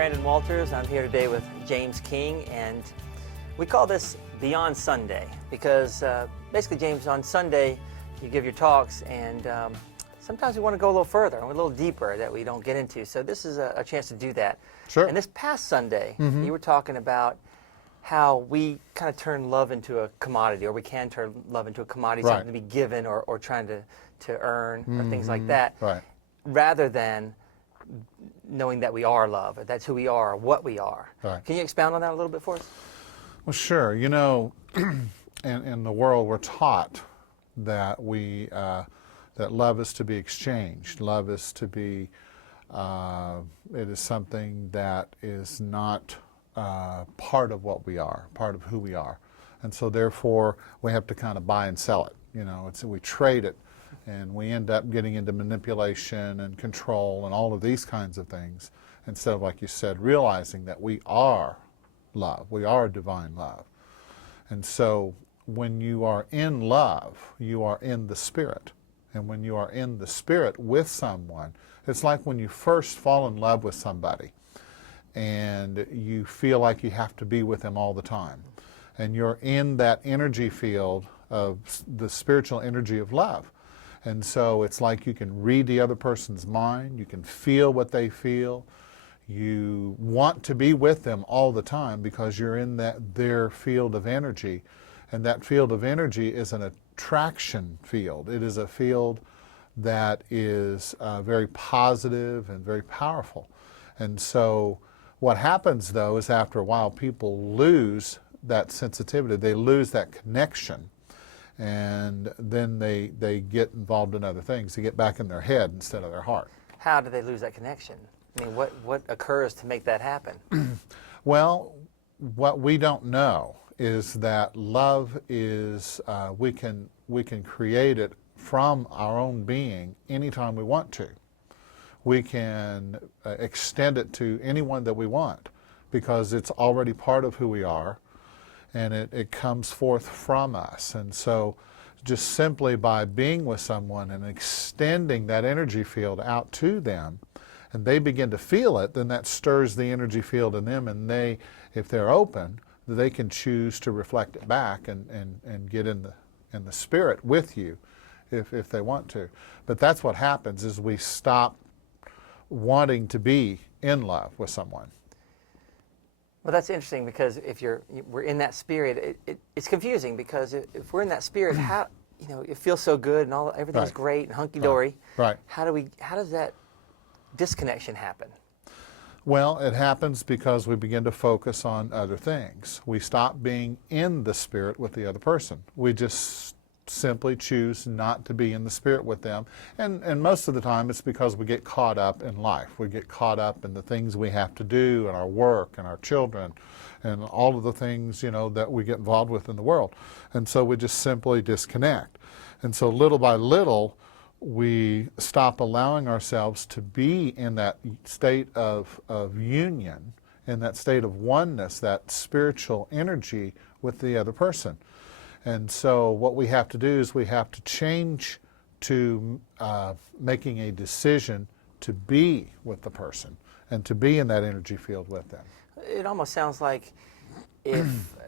Brandon Walters. I'm here today with James King, and we call this Beyond Sunday because basically, James, on Sunday you give your talks, and sometimes we want to go a little further and a little deeper that we don't get into. So this is a chance to do that. Sure. And this past Sunday, you were talking about how we kind of turn love into a commodity, or we can turn love into a commodity, Right. something to be given or trying to earn, or things like that, Right. rather rather than knowing that we are love, or that's who we are, or what we are. Right. Can you expound on that a little bit for us? Well, sure. You know, in the world, we're taught that that love is to be exchanged. Love is to be, it is something that is not part of what we are, part of who we are. And so therefore, we have to kind of buy and sell it. You know, we trade it, and we end up getting into manipulation and control and all of these kinds of things, instead of, like you said, realizing that we are love. We are divine love. And so when you are in love, you are in the Spirit. And when you are in the Spirit with someone, it's like when you first fall in love with somebody and you feel like you have to be with them all the time. And you're in that energy field of the spiritual energy of love. And so it's like you can read the other person's mind, you can feel what they feel, you want to be with them all the time because you're in their field of energy. And that field of energy is an attraction field. It is a field that is very positive and very powerful. And so what happens, though, is after a while people lose that sensitivity, they lose that connection, and then they get involved in other things. They get back in their head instead of their heart. How do they lose that connection? I mean, what occurs to make that happen? Well, what we don't know is that love is, we can create it from our own being anytime we want to. We can extend it to anyone that we want because it's already part of who we are, and it comes forth from us. And so just simply by being with someone and extending that energy field out to them, and they begin to feel it, then that stirs the energy field in them, and they, if they're open, they can choose to reflect it back and get in the Spirit with you if they want to. But that's what happens, is we stop wanting to be in love with someone. Well, that's interesting, because if we're in that spirit, it's confusing, because if we're in that spirit, how, it feels so good and everything's Right. great and hunky dory. Right. How does that disconnection happen? Well, it happens because we begin to focus on other things. We stop being in the Spirit with the other person. We just simply choose not to be in the Spirit with them. And most of the time it's because we get caught up in life. We get caught up in the things we have to do, and our work and our children and all of the things, that we get involved with in the world. And so we just simply disconnect. And so little by little, we stop allowing ourselves to be in that state of union, in that state of oneness, that spiritual energy with the other person. And so what we have to do is we have to change to making a decision to be with the person and to be in that energy field with them. It almost sounds like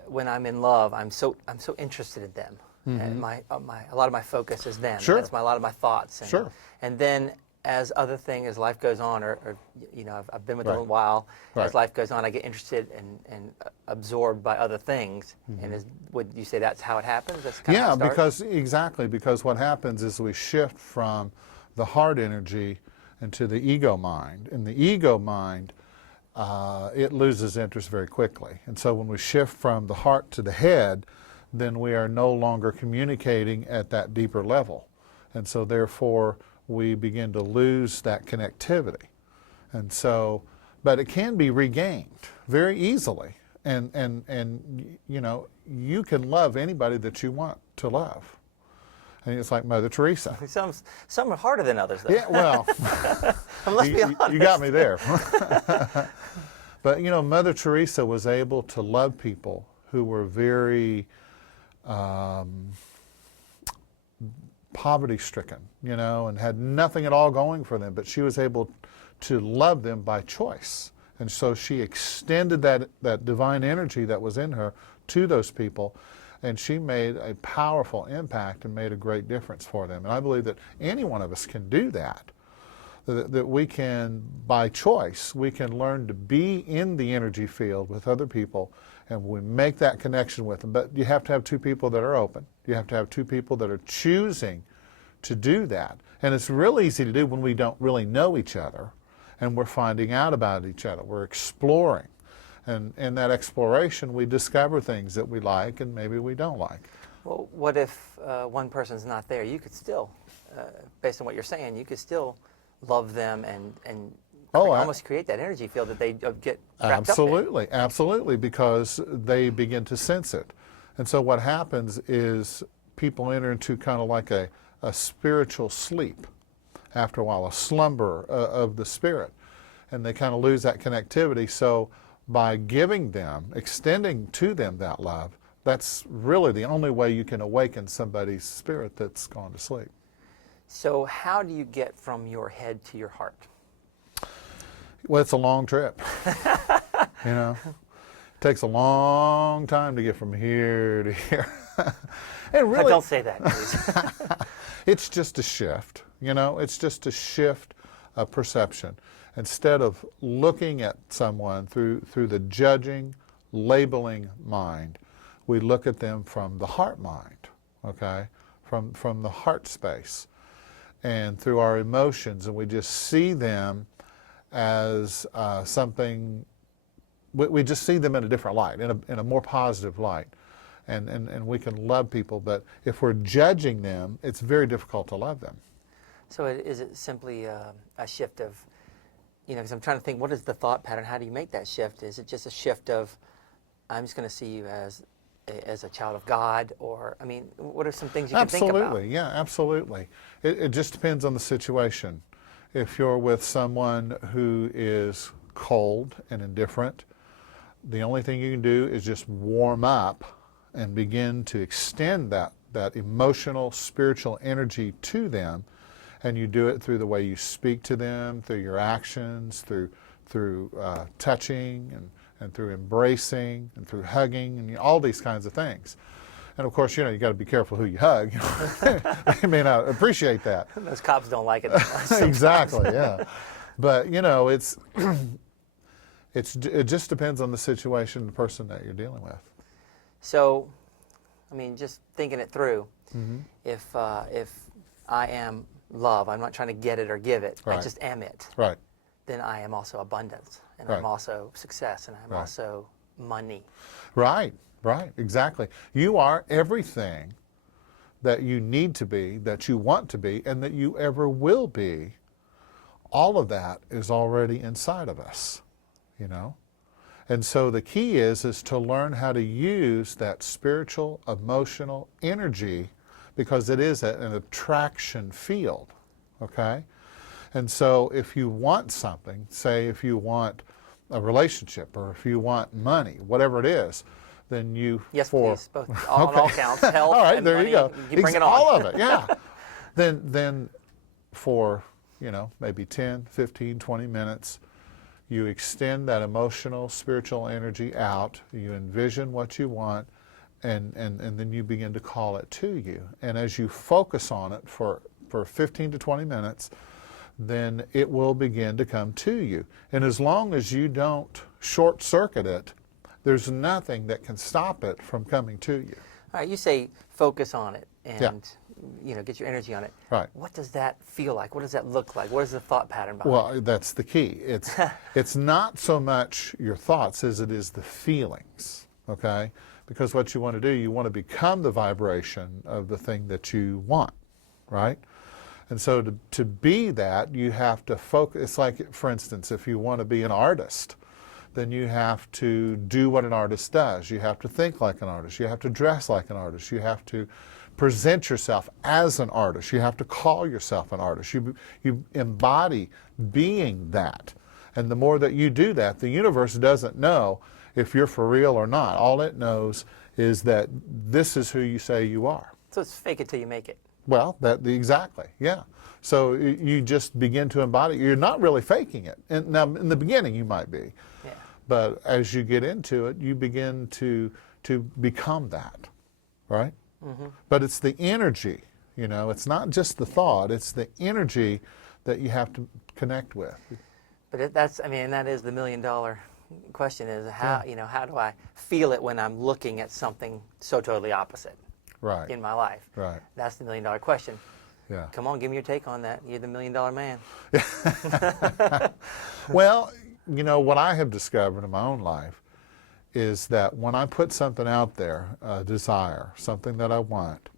when I'm in love, I'm so interested in them. And a lot of my focus is them. Sure. That's a lot of my thoughts. And, Sure. And then as life goes on, or I've been with them a while. Right. As life goes on, I get interested and absorbed by other things. And would you say that's how it happens? That's kind of how it starts? Because what happens is we shift from the heart energy into the ego mind. In the ego mind, it loses interest very quickly. And so when we shift from the heart to the head, then we are no longer communicating at that deeper level. And so therefore, we begin to lose that connectivity. And so, but it can be regained very easily. And you can love anybody that you want to love. And it's like Mother Teresa. Some are harder than others, though. Yeah, well, Let's be honest. You got me there. But, Mother Teresa was able to love people who were very poverty-stricken, and had nothing at all going for them, but she was able to love them by choice. And so she extended that divine energy that was in her to those people, and she made a powerful impact and made a great difference for them. And I believe that any one of us can do that. That we can, by choice, we can learn to be in the energy field with other people, and we make that connection with them. But you have to have two people that are open. You have to have two people that are choosing to do that. And it's real easy to do when we don't really know each other and we're finding out about each other. We're exploring. And in that exploration, we discover things that we like and maybe we don't like. Well, what if one person's not there? You could still, based on what you're saying, you could still love them and almost create that energy field that they get wrapped up in. Absolutely, because they begin to sense it. And so what happens is people enter into kind of like a spiritual sleep after a while, a slumber of the spirit, and they kind of lose that connectivity. So by giving them, extending to them that love, that's really the only way you can awaken somebody's spirit that's gone to sleep. So how do you get from your head to your heart? Well, it's a long trip. You know, it takes a long time to get from here to here. And really, don't say that, please. It's just a shift. You know, it's just a shift of perception. Instead of looking at someone through the judging, labeling mind, we look at them from the heart mind, okay, from the heart space, and through our emotions, and we just see them as something. We just see them in a different light, in a more positive light, and we can love people. But if we're judging them, it's very difficult to love them. So is it simply a shift of, because I'm trying to think, what is the thought pattern? How do you make that shift? Is it just a shift of, I'm just going to see you as a child of God? Or, I mean, what are some things you can think about? Absolutely, yeah, absolutely. It just depends on the situation. If you're with someone who is cold and indifferent, the only thing you can do is just warm up and begin to extend that emotional, spiritual energy to them. And you do it through the way you speak to them, through your actions, through touching, and through embracing, and through hugging, and all these kinds of things. And of course, you got to be careful who you hug. They may not appreciate that. Those cops don't like it. Exactly, yeah. But it just depends on the situation, the person that you're dealing with. So, I mean, just thinking it through, Mm-hmm. if I am love, I'm not trying to get it or give it, Right. I just am it. Right. Then I am also abundance, and Right. I'm also success, and I'm Right. also money. Right, exactly. You are everything that you need to be, that you want to be, and that you ever will be. All of that is already inside of us, And so the key is to learn how to use that spiritual, emotional energy, because it is an attraction field, okay? And so if you want something, say if you want a relationship or if you want money, whatever it is, then you... Yes, please. Both, on all counts, health all right, and there money. you go. You bring it on. All of it, yeah. Then for, maybe 10, 15, 20 minutes, you extend that emotional, spiritual energy out. You envision what you want, and then you begin to call it to you. And as you focus on it for 15 to 20 minutes, then it will begin to come to you. And as long as you don't short-circuit it, there's nothing that can stop it from coming to you. All right, you say focus on it and get your energy on it. Right. What does that feel like? What does that look like? What is the thought pattern behind it? Well, that's the key. It's not so much your thoughts as it is the feelings, okay? Because what you want to do, you want to become the vibration of the thing that you want, right? And so to be that, you have to focus. It's like, for instance, if you want to be an artist, then you have to do what an artist does. You have to think like an artist. You have to dress like an artist. You have to present yourself as an artist. You have to call yourself an artist. You embody being that. And the more that you do that, the universe doesn't know if you're for real or not. All it knows is that this is who you say you are. So it's fake it till you make it. Well, exactly, yeah. So you just begin to embody. You're not really faking it. And now, in the beginning, you might be, Yeah. but as you get into it, you begin to become that, right? Mm-hmm. But it's the energy, you know. It's not just the thought. It's the energy that you have to connect with. But that is the $1 million question: is how how do I feel it when I'm looking at something so totally opposite, Right. in my life? Right. That's the $1 million question. Yeah. Come on, give me your take on that. You're the $1 million man. Well, you know, what I have discovered in my own life is that when I put something out there, a desire, something that I want,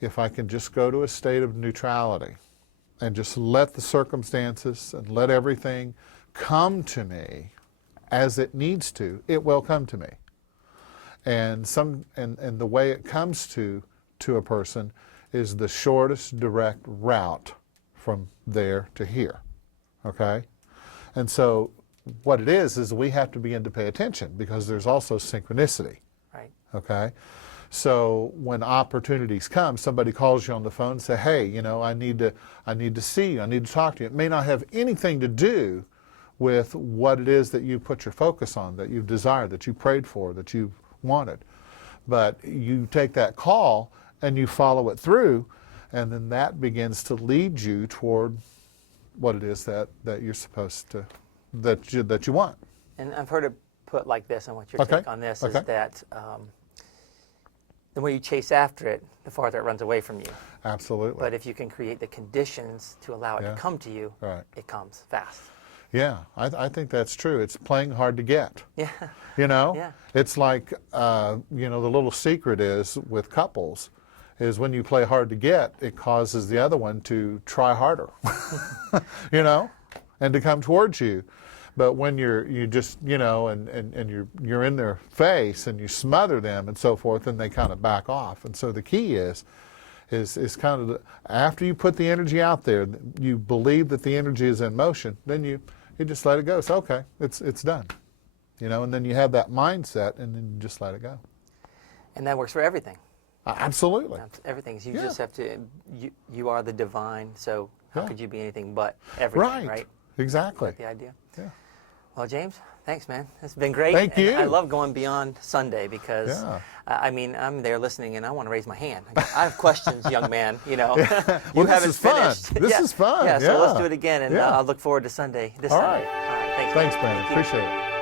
if I can just go to a state of neutrality and just let the circumstances and let everything come to me as it needs to, it will come to me. And the way it comes to a person is the shortest direct route from there to here, okay? And so what it is we have to begin to pay attention, because there's also synchronicity, Right. okay? So when opportunities come, somebody calls you on the phone and say, hey, you know, I need to see you, I need to talk to you. It may not have anything to do with what it is that you put your focus on, that you've desired, that you prayed for, that you've wanted. But you take that call and you follow it through, and then that begins to lead you toward what it is that you're supposed to, that you want. And I've heard it put like this, and what your take on this is that the more you chase after it, the farther it runs away from you. Absolutely. But if you can create the conditions to allow it to come to you, Right. it comes fast. Yeah, I think that's true. It's playing hard to get. Yeah. You know? Yeah. It's like, you know, the little secret is with couples is when you play hard to get, it causes the other one to try harder, you know, and to come towards you. But when you just, you know, and you're in their face and you smother them and so forth, then they kind of back off. And so the key is kind of after you put the energy out there, you believe that the energy is in motion, then you just let it go. So okay, it's done, you know, and then you have that mindset, and then you just let it go. And that works for everything. Absolutely. Everything. You just have to, you are the divine, so how could you be anything but everything, right? Exactly. The idea. Yeah. Well, James, thanks, man. It's been great. Thank you. I love going beyond Sunday because, I mean, I'm there listening and I want to raise my hand. I have questions, young man, you know. Well, this is fun. This is fun. Yeah, so let's do it again, and I'll look forward to Sunday. All right. Sunday. All right. Thanks, man. Appreciate it.